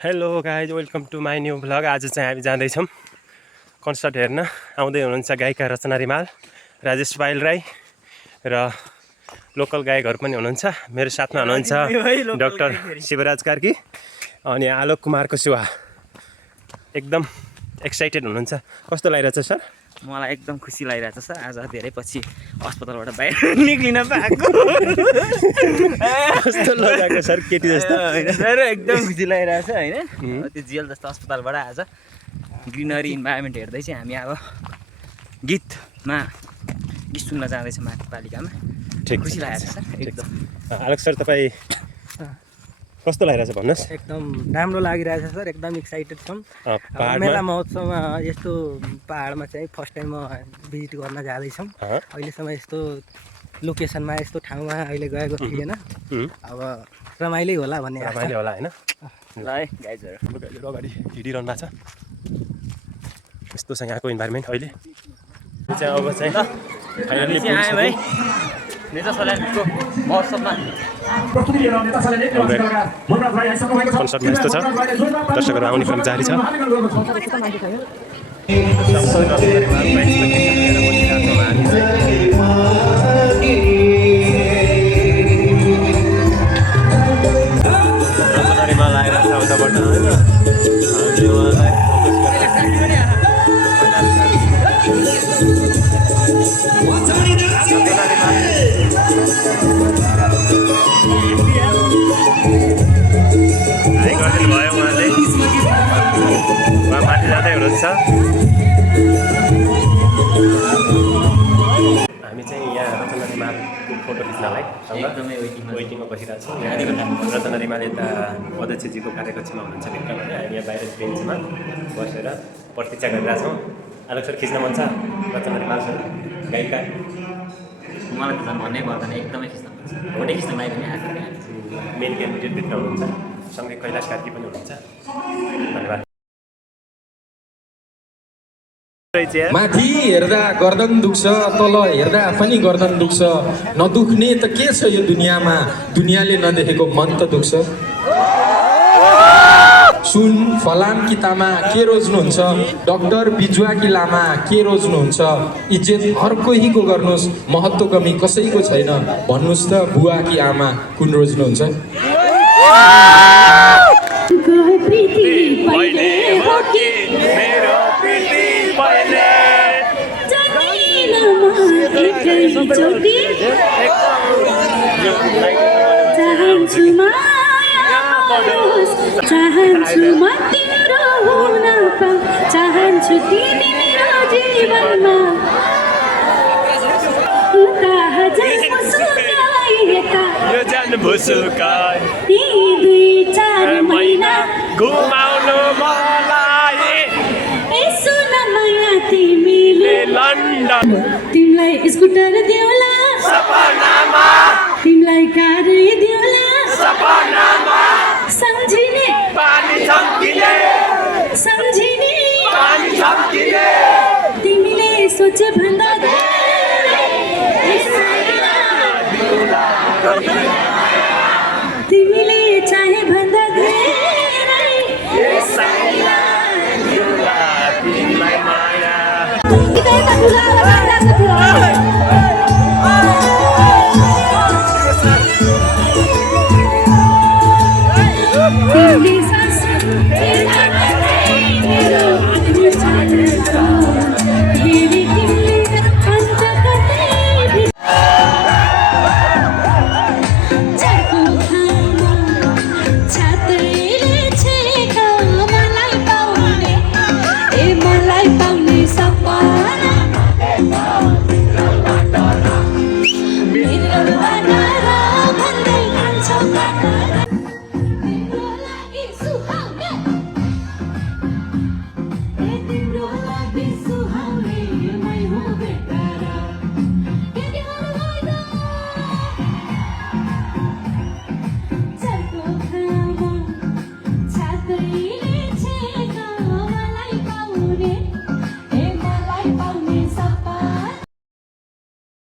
Hello guys welcome to my new vlog. आज चाहिँ हामी जाँदैछौँ कन्सर्ट हेर्न। आउँदै हुनुहुन्छ गायिका रचना रिमाल, राजेश पायल राई र लोकल गायकहरू पनि हुनुहुन्छ। मेरो साथमा हुनुहुन्छ डाक्टर शिवराज कार्की अनि आलोक कुमार कुशवाहा। एकदम एक्साइटेड हुनुहुन्छ। कस्तो लागिरहेछ सर? मलाई एकदम खुसी लागिरहेछ सर। आज धेरै पछि अस्पतालबाट बाहिर निक्लिन पाएको। कस्तो लगाएको सर? केटी जस्तो होइन सर, एकदम खुसी लागिरहेछ होइन। त्यो जेल जस्तो अस्पतालबाट आज ग्रिनरी इन्भाइरोमेन्ट हेर्दै चाहिँ हामी अब गीत सुन्न जाँदैछौँ माथि पालिकामा। ठिक, खुसी लागेको छ सर एकदम। आलोक सर तपाईँ कस्तो लागिरहेछ भन्नुहोस्? एकदम राम्रो लागिरहेछ सर, एकदम एक्साइटेड छौँ। मेला महोत्सवमा यस्तो पाहाडमा चाहिँ फर्स्ट टाइम म भिजिट गर्न जाँदैछौँ। अहिलेसम्म यस्तो लोकेसनमा यस्तो ठाउँमा अहिले गएको थिएन। अब रमाइलै होला भन्ने आशा। रमाइलो होला होइन? ल है गाइजहरू अगाडि हिँडिरहनु भएको छ। यस्तो छ यहाँको इन्भाइरोमेन्ट अहिले चाहिँ। अब चाहिँ फाइनली आयो है नेता सल्यानको महोत्सवमा। कन्सर्टमा यस्तो छ, दर्शकहरू आउने क्रम जारी छ। माथि जाँदै हुनुहुन्छ। हामी चाहिँ यहाँ रचना रिमालको फोटो खिच्नलाई एकदमै वेटिङमा बसिरहेको छौँ। रचना रिमाल यता अध्यक्षजीको कार्यकक्षमा हुनुहुन्छ भित्र भने हामी यहाँ बाहिर बेन्चमा बसेर प्रतीक्षा गरिरहेछौँ। आलोक सर खिच्न मन छ रचना रिमाल सर गायिका? मलाई त झन् भन्नै पर्दैन, एकदमै खिच्न मन छ। फोटो खिच्न बाहिर पनि आएको मेन क्यान्डिडेटभित्र हुनुहुन्छ, सँगै कैलाश कार्की पनि हुनुहुन्छ। धन्यवाद। माथि हेर्दा गर्दन दुख्छ, तल हेर्दा पनि गर्दन दुख्छ। नदुख्ने त के छ यो दुनियाँमा, दुनियाँले नदेखेको मन त दुख्छ। सुन फलाम कि तामा के रोज्नुहुन्छ, डाक्टर बिजुवा कि लामा के रोज्नुहुन्छ। इज्जत हर कोहीको गर्नुहोस्, महत्त्व कमी कसैको छैन। भन्नुहोस् त बुवा कि आमा कुन रोज्नुहुन्छ? चाहन्छु म तिम्रो हुन पाऊँ, चाहन्छु तिमी मेरो जीवनमा। यी 2-4 महिना घुमाउनु मलाई सुन माया तिमीले लन्डन। तिमीलाई स्कुटर देऊला सपनामा, तिमीलाई कार देऊला सपनामा सम्झिने पानी छम्किने, सम्झिने पानी छम्किने। तिमीले सोचे भन्दा तिमीले चाहे भन्दा धेरै